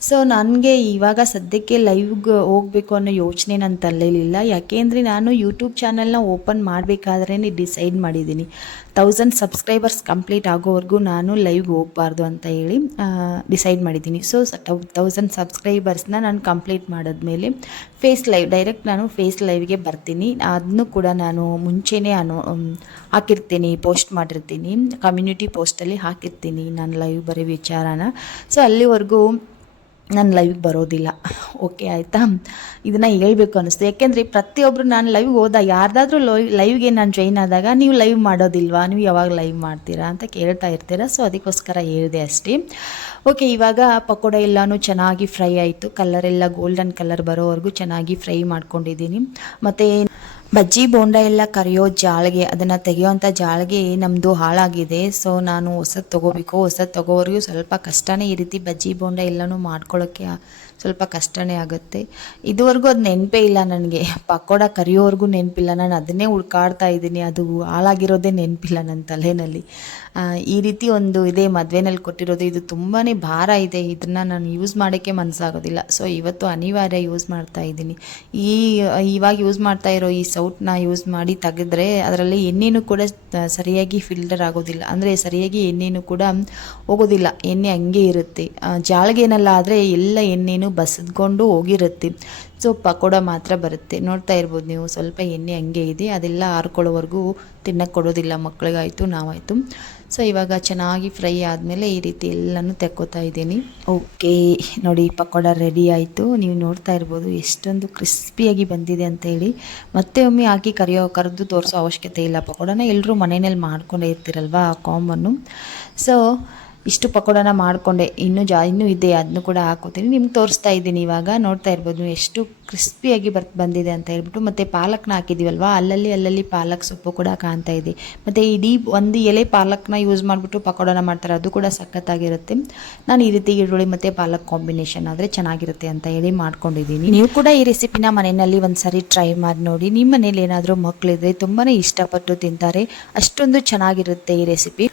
ಸೊ ನನಗೆ ಇವಾಗ ಸದ್ಯಕ್ಕೆ ಲೈವ್ಗೆ ಹೋಗಬೇಕು ಅನ್ನೋ ಯೋಚನೆ ನನ್ನ ತಲೆಯಲ್ಲಿಲ್ಲ ಯಾಕೆಂದರೆ ನಾನು ಯೂಟ್ಯೂಬ್ ಚಾನಲ್ನ ಓಪನ್ ಮಾಡಬೇಕಾದ್ರೇ ಡಿಸೈಡ್ ಮಾಡಿದ್ದೀನಿ. ತೌಸಂಡ್ ಸಬ್ಸ್ಕ್ರೈಬರ್ಸ್ ಕಂಪ್ಲೀಟ್ ಆಗೋವರೆಗೂ ನಾನು ಲೈವ್ಗೆ ಹೋಗಬಾರ್ದು ಅಂತ ಹೇಳಿ ಡಿಸೈಡ್ ಮಾಡಿದ್ದೀನಿ. ಸೊ ತೌಸಂಡ್ ಸಬ್ಸ್ಕ್ರೈಬರ್ಸ್ನ ನಾನು ಕಂಪ್ಲೀಟ್ ಮಾಡಿದ್ಮೇಲೆ ಫೇಸ್ ಲೈವ್ ಡೈರೆಕ್ಟ್ ನಾನು ಫೇಸ್ ಲೈವ್ಗೆ ಬರ್ತೀನಿ. ಅದನ್ನು ಕೂಡ ನಾನು ಮುಂಚೆನೇ ಅನು ಹಾಕಿರ್ತೀನಿ ಪೋಸ್ಟ್ ಮಾಡಿರ್ತೀನಿ. ಕಮ್ಯುನಿಟಿ ಪೋಸ್ಟಲ್ಲಿ ಹಾಕಿರ್ತೀನಿ ನಾನು ಲೈವ್ ಬರೀ ವಿಚಾರನ. ಸೊ ಅಲ್ಲಿವರೆಗೂ ನಾನು ಲೈವ್ಗೆ ಬರೋದಿಲ್ಲ. ಓಕೆ ಆಯಿತಾ? ಇದನ್ನು ಹೇಳ್ಬೇಕು ಅನ್ನಿಸ್ತು ಯಾಕೆಂದರೆ ಪ್ರತಿಯೊಬ್ಬರು ನಾನು ಲೈವ್ಗೆ ಹೋದ ಯಾರ್ದಾದ್ರೂ ಲೈವ್ ಲೈವ್ಗೆ ನಾನು ಜಾಯಿನ್ ಆದಾಗ ನೀವು ಲೈವ್ ಮಾಡೋದಿಲ್ವಾ? ನೀವು ಯಾವಾಗ ಲೈವ್ ಮಾಡ್ತೀರಾ ಅಂತ ಕೇಳ್ತಾ ಇರ್ತೀರಾ. ಸೊ ಅದಕ್ಕೋಸ್ಕರ ಹೇಳಿದೆ ಅಷ್ಟೇ. ಓಕೆ ಇವಾಗ ಪಕೋಡ ಎಲ್ಲನೂ ಚೆನ್ನಾಗಿ ಫ್ರೈ ಆಯಿತು. ಕಲರೆಲ್ಲ ಗೋಲ್ಡನ್ ಕಲರ್ ಬರೋವರೆಗೂ ಚೆನ್ನಾಗಿ ಫ್ರೈ ಮಾಡ್ಕೊಂಡಿದ್ದೀನಿ. ಮತ್ತು ಬಜ್ಜಿ ಬೋಂಡ ಎಲ್ಲ ಕರಿಯೋ ಜಾಳಿಗೆ, ಅದನ್ನು ತೆಗೆಯೋವಂಥ ಜಾಳಿಗೆ ನಮ್ಮದು ಹಾಳಾಗಿದೆ. ಸೊ ನಾನು ಹೊಸದು ತೊಗೋಬೇಕು. ಹೊಸದು ತೊಗೋವರೆಗೂ ಸ್ವಲ್ಪ ಕಷ್ಟನೇ ಈ ರೀತಿ ಬಜ್ಜಿ ಬೋಂಡ ಎಲ್ಲನೂ ಮಾಡ್ಕೊಳ್ಳೋಕ್ಕೆ ಸ್ವಲ್ಪ ಕಷ್ಟನೇ ಆಗುತ್ತೆ. ಇದುವರೆಗೂ ಅದು ನೆನಪೇ ಇಲ್ಲ ನನಗೆ. ಪಕೋಡ ಕರಿಯೋವರೆಗೂ ನೆನಪಿಲ್ಲ. ನಾನು ಅದನ್ನೇ ಹುಡ್ಕಾಡ್ತಾ ಇದ್ದೀನಿ. ಅದು ಹಾಳಾಗಿರೋದೇ ನೆನಪಿಲ್ಲ ನನ್ನ ತಲೆಯಲ್ಲಿ ಈ ರೀತಿ ಒಂದು ಇದೆ ಮದುವೆನಲ್ಲಿ ಕೊಟ್ಟಿರೋದು, ಇದು ತುಂಬಾ ಭಾರ ಇದೆ. ಇದನ್ನು ನಾನು ಯೂಸ್ ಮಾಡೋಕ್ಕೆ ಮನಸ್ಸಾಗೋದಿಲ್ಲ ಸೊ ಇವತ್ತು ಅನಿವಾರ್ಯ ಯೂಸ್ ಮಾಡ್ತಾ ಇದ್ದೀನಿ. ಈ, ಇವಾಗ ಯೂಸ್ ಮಾಡ್ತಾ ಇರೋ ಈ ಸೌಟ್ನ ಯೂಸ್ ಮಾಡಿ ತೆಗೆದ್ರೆ ಅದರಲ್ಲಿ ಎಣ್ಣೆನೂ ಕೂಡ ಸರಿಯಾಗಿ ಫಿಲ್ಟರ್ ಆಗೋದಿಲ್ಲ. ಅಂದರೆ ಸರಿಯಾಗಿ ಎಣ್ಣೆನೂ ಕೂಡ ಹೋಗೋದಿಲ್ಲ. ಎಣ್ಣೆ ಹಂಗೆ ಇರುತ್ತೆ. ಜಾಳ್ಗೆನೆಲ್ಲ ಆದರೆ ಎಲ್ಲ ಎಣ್ಣೆನೂ ಬಸಿದ್ಕೊಂಡು ಹೋಗಿರುತ್ತೆ. ಸೊ ಪಕೋಡ ಮಾತ್ರ ಬರುತ್ತೆ. ನೋಡ್ತಾ ಇರ್ಬೋದು ನೀವು, ಸ್ವಲ್ಪ ಎಣ್ಣೆ ಹಂಗೆ ಇದೆ, ಅದೆಲ್ಲ ಆರ್ಕೊಳ್ಳೋವರೆಗೂ ತಿನ್ನಕ್ಕೆ ಕೊಡೋದಿಲ್ಲ. ಮಕ್ಕಳಿಗಾಯಿತು ನಾವಾಯಿತು. ಸೊ ಇವಾಗ ಚೆನ್ನಾಗಿ ಫ್ರೈ ಆದಮೇಲೆ ಈ ರೀತಿ ಎಲ್ಲನೂ ತೆಕ್ಕೋತಾ ಇದ್ದೀನಿ. ಓಕೆ, ನೋಡಿ, ಪಕೋಡ ರೆಡಿ ಆಯಿತು. ನೀವು ನೋಡ್ತಾ ಇರ್ಬೋದು, ಎಷ್ಟೊಂದು ಕ್ರಿಸ್ಪಿಯಾಗಿ ಬಂದಿದೆ ಅಂತ ಹೇಳಿ. ಮತ್ತೆ ಒಮ್ಮೆ ಹಾಕಿ ಕರಿಯೋ, ಕರೆದು ತೋರಿಸೋ ಅವಶ್ಯಕತೆ ಇಲ್ಲ. ಪಕೋಡನ ಎಲ್ಲರೂ ಮನೆಯಲ್ಲಿ ಮಾಡ್ಕೊಂಡೇ ಇರ್ತೀರಲ್ವಾ ಕಾಮನ್ನು ಸೊ ಇಷ್ಟು ಪಕೋಡನ ಮಾಡಿಕೊಂಡೆ. ಇನ್ನೂ ಜಾ, ಇನ್ನೂ ಇದೆ ಅದನ್ನು ಕೂಡ ಹಾಕೋತೀನಿ. ನಿಮ್ಗೆ ತೋರಿಸ್ತಾ ಇದ್ದೀನಿ. ಇವಾಗ ನೋಡ್ತಾ ಇರ್ಬೋದು ಎಷ್ಟು ಕ್ರಿಸ್ಪಿಯಾಗಿ ಬರ್, ಬಂದಿದೆ ಅಂತ ಹೇಳ್ಬಿಟ್ಟು, ಮತ್ತು ಪಾಲಕ್ನ ಹಾಕಿದ್ದೀವಲ್ವಾ ಅಲ್ಲಲ್ಲಿ ಅಲ್ಲಲ್ಲಿ ಪಾಲಕ್ ಸೊಪ್ಪು ಕೂಡ ಕಾಣ್ತಾ ಇದೆ. ಮತ್ತು ಇಡೀ ಒಂದು ಎಲೆ ಪಾಲಕ್ನ ಯೂಸ್ ಮಾಡಿಬಿಟ್ಟು ಪಕೋಡನ ಮಾಡ್ತಾರೆ. ಅದು ಕೂಡ ಸಖತ್ತಾಗಿರುತ್ತೆ. ನಾನು ಈ ರೀತಿ ಈರುಳ್ಳಿ ಮತ್ತು ಪಾಲಕ್ ಕಾಂಬಿನೇಷನ್ ಆದರೆ ಚೆನ್ನಾಗಿರುತ್ತೆ ಅಂತ ಹೇಳಿ ಮಾಡ್ಕೊಂಡಿದ್ದೀನಿ. ನೀವು ಕೂಡ ಈ ರೆಸಿಪಿನ ಮನೆಯಲ್ಲಿ ಒಂದು ಸಾರಿ ಟ್ರೈ ಮಾಡಿ ನೋಡಿ. ನಿಮ್ಮ ಮನೇಲಿ ಏನಾದರೂ ಮಕ್ಕಳಿದ್ರೆ ತುಂಬಾ ಇಷ್ಟಪಟ್ಟು ತಿಂತಾರೆ. ಅಷ್ಟೊಂದು ಚೆನ್ನಾಗಿರುತ್ತೆ ಈ ರೆಸಿಪಿ.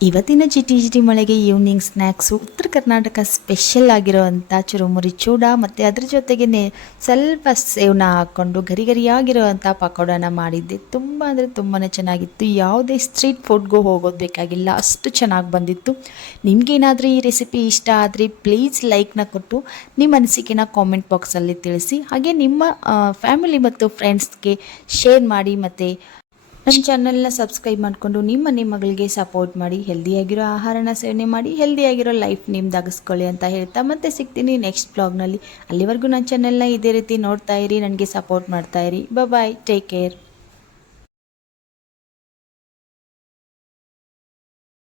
ಇವತ್ತಿನ ಜಿಟಿ ಜಿಟಿ ಮಳೆಗೆ ಈವ್ನಿಂಗ್ ಸ್ನ್ಯಾಕ್ಸು ಉತ್ತರ ಕರ್ನಾಟಕ ಸ್ಪೆಷಲ್ ಆಗಿರೋವಂಥ ಚುರುಮುರಿ ಚೂಡ ಮತ್ತು ಅದ್ರ ಜೊತೆಗೆ ಸ್ವಲ್ಪ ಸೇವ್ನ ಹಾಕ್ಕೊಂಡು ಗರಿ ಗರಿಯಾಗಿರೋವಂಥ ಪಕೋಡನ ಮಾಡಿದ್ದೆ. ತುಂಬ ಅಂದರೆ ತುಂಬಾ ಚೆನ್ನಾಗಿತ್ತು. ಯಾವುದೇ ಸ್ಟ್ರೀಟ್ ಫುಡ್ಗೂ ಹೋಗೋದು ಬೇಕಾಗಿಲ್ಲ. ಅಷ್ಟು ಚೆನ್ನಾಗಿ ಬಂದಿತ್ತು. ನಿಮಗೇನಾದರೂ ಈ ರೆಸಿಪಿ ಇಷ್ಟ ಆದರೆ ಪ್ಲೀಸ್ ಲೈಕ್ನ ಕೊಟ್ಟು ನಿಮ್ಮ ಅನಿಸಿಕೆನ ಕಾಮೆಂಟ್ ಬಾಕ್ಸಲ್ಲಿ ತಿಳಿಸಿ. ಹಾಗೆ ನಿಮ್ಮ ಫ್ಯಾಮಿಲಿ ಮತ್ತು ಫ್ರೆಂಡ್ಸ್ಗೆ ಶೇರ್ ಮಾಡಿ ಮತ್ತು ನನ್ನ ಚಾನಲ್ನ ಸಬ್ಸ್ಕ್ರೈಬ್ ಮಾಡಿಕೊಂಡು ನಿಮ್ಮ ನಿಮ್ಮ ಮಗಳಿಗೆ ಸಪೋರ್ಟ್ ಮಾಡಿ ಹೆಲ್ದಿಯಾಗಿರೋ ಆಹಾರನ ಸೇವನೆ ಮಾಡಿ ಹೆಲ್ದಿಯಾಗಿರೋ ಲೈಫ್ ನಿಮ್ದಾಗಿಸ್ಕೊಳ್ಳಿ ಅಂತ ಹೇಳ್ತಾ ಮತ್ತೆ ಸಿಗ್ತೀನಿ ನೆಕ್ಸ್ಟ್ ಬ್ಲಾಗ್ನಲ್ಲಿ ಅಲ್ಲಿವರೆಗೂ ನನ್ನ ಚಾನಲ್ನ ಇದೇ ರೀತಿ ನೋಡ್ತಾ ಇರಿ, ನನಗೆ ಸಪೋರ್ಟ್ ಮಾಡ್ತಾ ಇರಿ. Bye take care